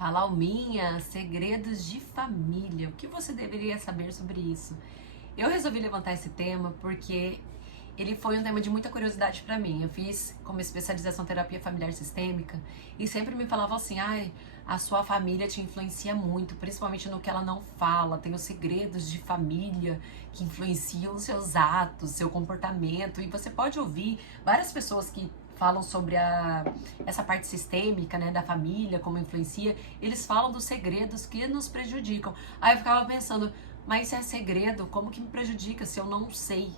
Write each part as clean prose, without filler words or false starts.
Fala, Alminha, segredos de família. O que você deveria saber sobre isso? Eu resolvi levantar esse tema porque ele foi um tema de muita curiosidade para mim. Eu fiz como especialização terapia familiar sistêmica e sempre me falavam assim: ai, a sua família te influencia muito, principalmente no que ela não fala. Tem os segredos de família que influenciam os seus atos, seu comportamento. E você pode ouvir várias pessoas que falam sobre essa parte sistêmica, né, da família, como influencia. Eles falam dos segredos que nos prejudicam. Aí eu ficava pensando, mas se é segredo, como que me prejudica se eu não sei?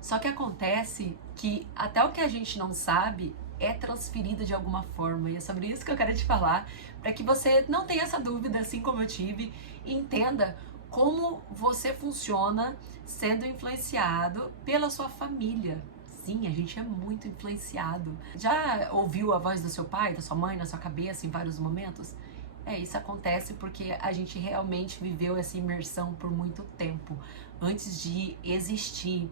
Só que acontece que até o que a gente não sabe é transferido de alguma forma. E é sobre isso que eu quero te falar, para que você não tenha essa dúvida, assim como eu tive, e entenda como você funciona sendo influenciado pela sua família. Sim, a gente é muito influenciado. Já ouviu a voz do seu pai, da sua mãe na sua cabeça em vários momentos? Isso acontece porque a gente realmente viveu essa imersão por muito tempo. Antes de existir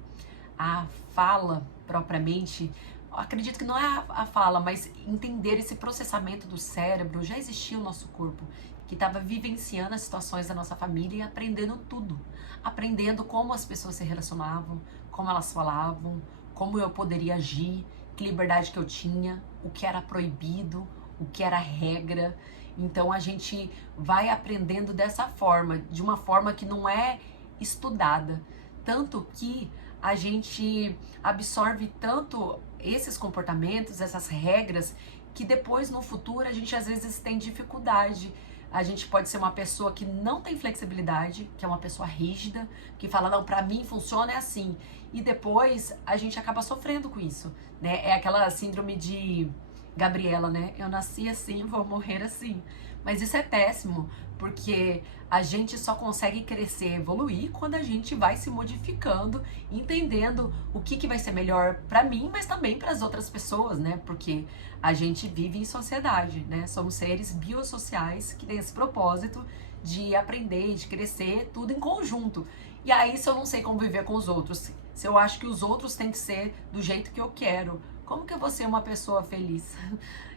a fala propriamente, acredito que não é a fala, mas entender esse processamento do cérebro, já existia o nosso corpo, que estava vivenciando as situações da nossa família e aprendendo tudo. Aprendendo como as pessoas se relacionavam, como elas falavam, como eu poderia agir, que liberdade que eu tinha, o que era proibido, o que era regra. Então a gente vai aprendendo dessa forma, de uma forma que não é estudada. Tanto que a gente absorve tanto esses comportamentos, essas regras, que depois no futuro a gente às vezes tem dificuldade. A gente pode ser uma pessoa que não tem flexibilidade, que é uma pessoa rígida, que fala, não, pra mim funciona é assim. E depois a gente acaba sofrendo com isso, né? É aquela síndrome de Gabriela, né? Eu nasci assim, vou morrer assim. Mas isso é péssimo, porque a gente só consegue crescer, evoluir quando a gente vai se modificando, entendendo o que vai ser melhor pra mim, mas também para as outras pessoas, né? Porque a gente vive em sociedade, né? Somos seres biosociais que têm esse propósito de aprender, de crescer, tudo em conjunto. E aí, se eu não sei como viver com os outros, se eu acho que os outros têm que ser do jeito que eu quero, como que eu vou ser uma pessoa feliz?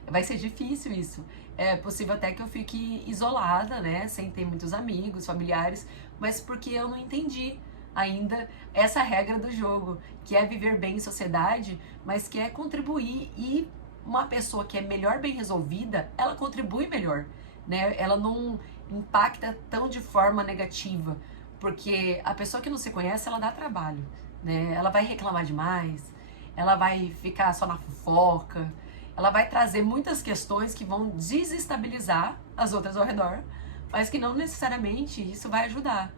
Vai ser difícil isso. É possível até que eu fique isolada, né? Sem ter muitos amigos, familiares, mas porque eu não entendi ainda essa regra do jogo, que é viver bem em sociedade, mas que é contribuir. E uma pessoa que é melhor bem resolvida, ela contribui melhor, né? Ela não impacta tão de forma negativa, porque a pessoa que não se conhece, ela dá trabalho, né? Ela vai reclamar demais, ela vai ficar só na fofoca, ela vai trazer muitas questões que vão desestabilizar as outras ao redor, mas que não necessariamente isso vai ajudar.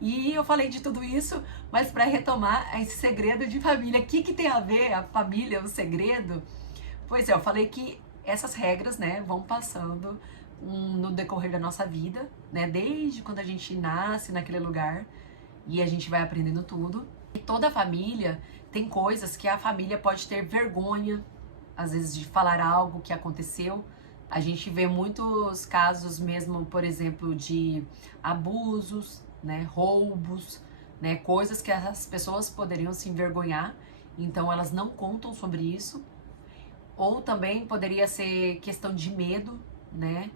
E eu falei de tudo isso, mas para retomar esse segredo de família, o que tem a ver a família, o segredo? Pois é, eu falei que essas regras, né, vão passando no decorrer da nossa vida, né, desde quando a gente nasce naquele lugar e a gente vai aprendendo tudo. E toda família tem coisas que a família pode ter vergonha, às vezes, de falar algo que aconteceu. A gente vê muitos casos mesmo, por exemplo, de abusos, né, roubos, né, coisas que as pessoas poderiam se envergonhar, então elas não contam sobre isso. Ou também poderia ser questão de medo, né?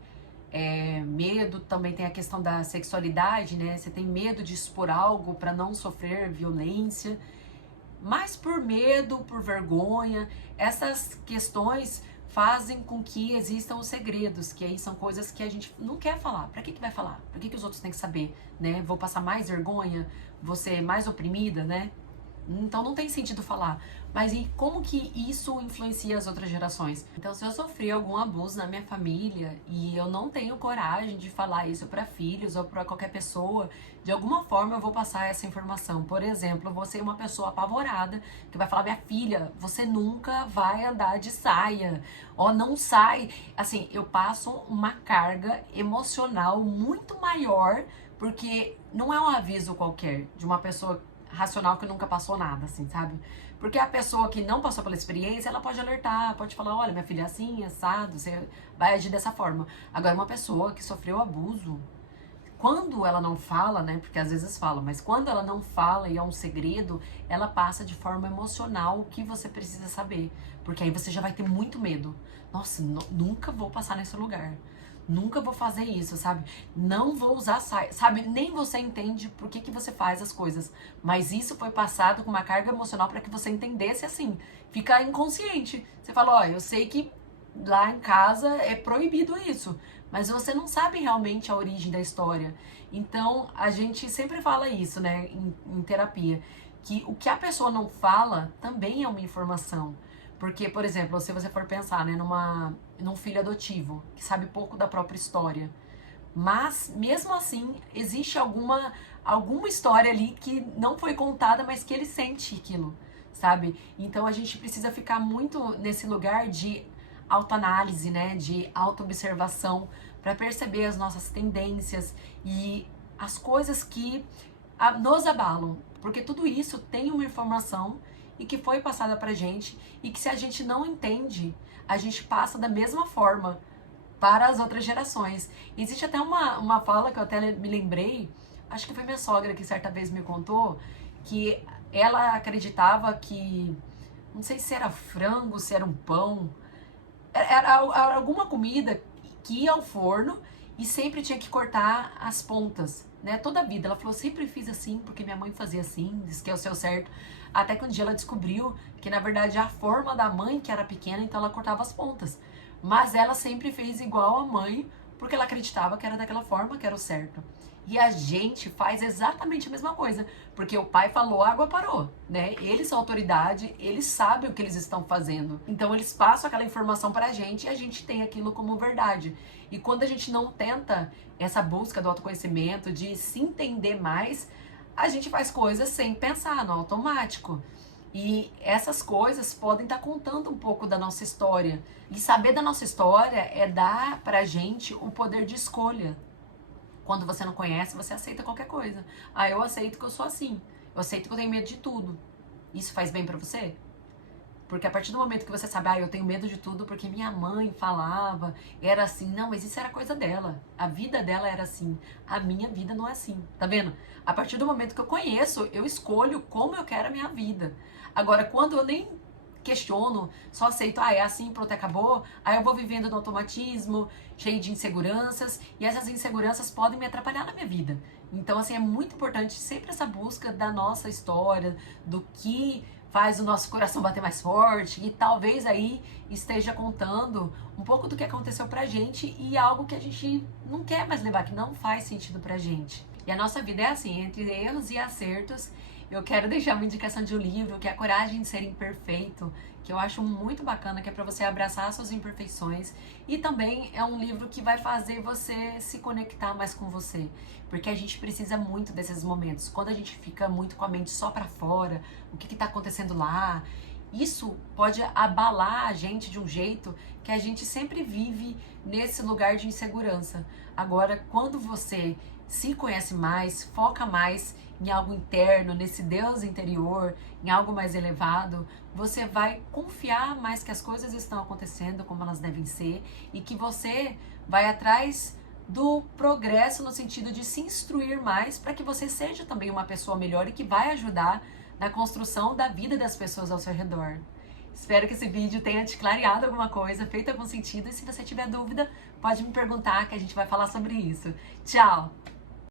Medo também tem a questão da sexualidade, né? Você tem medo de expor algo para não sofrer violência. Mas por medo, por vergonha, essas questões fazem com que existam os segredos, que aí são coisas que a gente não quer falar. Pra que vai falar? Pra que os outros têm que saber, né? Vou passar mais vergonha? Vou ser mais oprimida, né? Então não tem sentido falar. Mas e como que isso influencia as outras gerações? Então, se eu sofri algum abuso na minha família e eu não tenho coragem de falar isso para filhos ou para qualquer pessoa, de alguma forma eu vou passar essa informação. Por exemplo, eu vou ser uma pessoa apavorada que vai falar: minha filha, você nunca vai andar de saia. Ó, não sai. Assim, eu passo uma carga emocional muito maior, porque não é um aviso qualquer de uma pessoa racional que nunca passou nada, assim, sabe? Porque a pessoa que não passou pela experiência, ela pode alertar, pode falar: olha, minha filha é assim, assado, você vai agir dessa forma. Agora, uma pessoa que sofreu abuso, quando ela não fala, né, porque às vezes fala, mas quando ela não fala e é um segredo, ela passa de forma emocional o que você precisa saber, porque aí você já vai ter muito medo. Nossa, nunca vou passar nesse lugar. Nunca vou fazer isso, sabe? Não vou usar saia, sabe? Nem você entende por que você faz as coisas. Mas isso foi passado com uma carga emocional para que você entendesse assim. Fica inconsciente. Você fala, ó, eu sei que lá em casa é proibido isso, mas você não sabe realmente a origem da história. Então, a gente sempre fala isso, né, em terapia, que o que a pessoa não fala também é uma informação. Porque, por exemplo, se você for pensar, né, num filho adotivo, que sabe pouco da própria história, mas, mesmo assim, existe alguma história ali que não foi contada, mas que ele sente aquilo, sabe? Então, a gente precisa ficar muito nesse lugar de autoanálise, né? De autoobservação, para perceber as nossas tendências e as coisas que nos abalam. Porque tudo isso tem uma informação e que foi passada pra gente e que se a gente não entende, a gente passa da mesma forma para as outras gerações. Existe até uma fala que eu até me lembrei, acho que foi minha sogra que certa vez me contou, que ela acreditava que, não sei se era frango, se era um pão, era alguma comida que ia ao forno e sempre tinha que cortar as pontas, né? Toda a vida. Ela falou, sempre fiz assim, porque minha mãe fazia assim, disse que é o seu certo. Até que um dia ela descobriu que, na verdade, a forma da mãe que era pequena, então ela cortava as pontas. Mas ela sempre fez igual a mãe, porque ela acreditava que era daquela forma que era o certo. E a gente faz exatamente a mesma coisa, porque o pai falou, a água parou, né? Eles são autoridade, eles sabem o que eles estão fazendo. Então eles passam aquela informação pra gente e a gente tem aquilo como verdade. E quando a gente não tenta essa busca do autoconhecimento, de se entender mais, a gente faz coisas sem pensar, no automático. E essas coisas podem estar contando um pouco da nossa história. E saber da nossa história é dar pra gente o poder de escolha. Quando você não conhece, você aceita qualquer coisa. Ah, eu aceito que eu sou assim. Eu aceito que eu tenho medo de tudo. Isso faz bem pra você? Porque a partir do momento que você sabe, eu tenho medo de tudo porque minha mãe falava, era assim. Não, mas isso era coisa dela. A vida dela era assim. A minha vida não é assim. Tá vendo? A partir do momento que eu conheço, eu escolho como eu quero a minha vida. Agora, quando eu nem questiono, só aceito, é assim, pronto, acabou, aí eu vou vivendo no automatismo, cheio de inseguranças, e essas inseguranças podem me atrapalhar na minha vida. Então, assim, é muito importante sempre essa busca da nossa história, do que faz o nosso coração bater mais forte, e talvez aí esteja contando um pouco do que aconteceu pra gente e algo que a gente não quer mais levar, que não faz sentido pra gente. E a nossa vida é assim, entre erros e acertos. Eu quero deixar uma indicação de um livro, que é A Coragem de Ser Imperfeito, que eu acho muito bacana, que é para você abraçar suas imperfeições. E também é um livro que vai fazer você se conectar mais com você, porque a gente precisa muito desses momentos. Quando a gente fica muito com a mente só para fora, o que está acontecendo lá, isso pode abalar a gente de um jeito que a gente sempre vive nesse lugar de insegurança. Agora, quando você se conhece mais, foca mais em algo interno, nesse Deus interior, em algo mais elevado, você vai confiar mais que as coisas estão acontecendo como elas devem ser e que você vai atrás do progresso no sentido de se instruir mais para que você seja também uma pessoa melhor e que vai ajudar na construção da vida das pessoas ao seu redor. Espero que esse vídeo tenha te clareado alguma coisa, feito algum sentido, e se você tiver dúvida, pode me perguntar que a gente vai falar sobre isso. Tchau!